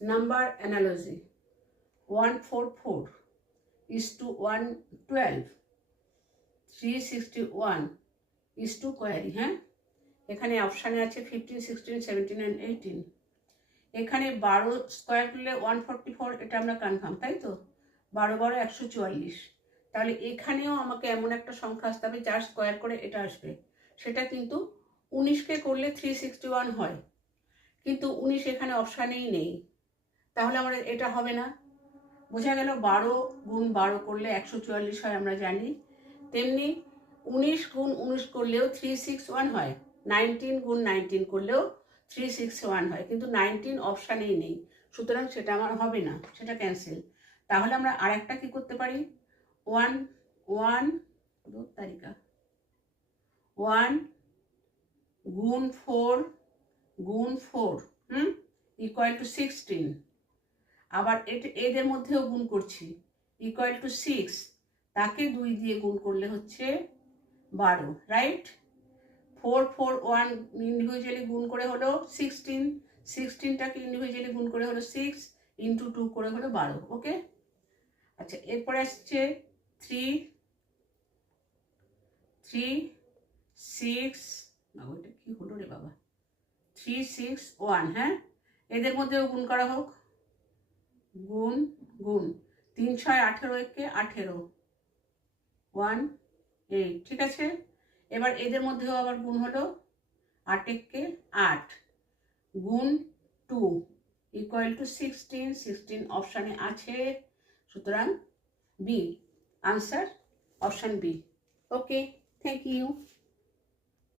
Number analogy 144 is to 112, 361 is to query. হ্যাঁ, এখানে অপশানে আছে 15, 16, 17 and 18। এখানে 12 স্কোয়ার করলে 144, এটা আমরা কনফার্ম, তাই তো? 12 12 144। তাহলে এখানেও আমাকে এমন একটা সংখ্যা আসতে হবে যার স্কোয়ার করে এটা আসবে। সেটা কিন্তু 19কে করলে 361 হয়, কিন্তু 19 এখানে অপশানেই নেই, তাহলে আমার এটা হবে না। বোঝা গেল 12 গুণ 12 করলে 144 হয়, আমরা জানি। তেমনি 19 গুণ 19 করলেও 361 হয়, 19 গুণ 19 করলেও 361 হয়, কিন্তু 19 অপশানেই নেই, সুতরাং সেটা আমার হবে না, সেটা ক্যান্সেল। তাহলে আমরা আরেকটা কি করতে পারি, 1 গুণ 4 গুণ 4 ইকুয়াল টু 16। আবার এদের মধ্যেও গুণ করছি, ইকুয়াল টু 6, তাকে 2 দিয়ে গুণ করলে হচ্ছে 12, রাইট? 4 4 1 ইন্ডিভিজুয়ালি গুণ করে হলো 16, 16টাকে ইন্ডিভিজুয়ালি গুণ করে হলো 6, ইন্টু 2 করে হলো 12। ওকে, আচ্ছা, এরপরে আসছে 3 3 6, ওইটা কি হলো রে বাবা, 3 6 1। হ্যাঁ, এদের মধ্যেও গুণ করা হোক, গুণ গুণ 3 6 18, একে 18, 1 8, ঠিক আছে। এবার এদের মধ্যেও আবার গুণ হলো, 8 একে 8, গুণ 2 ইকুয়াল টু 16, 16 অপশানে আছে, সুতরাং B, answer option B. Okay, thank you.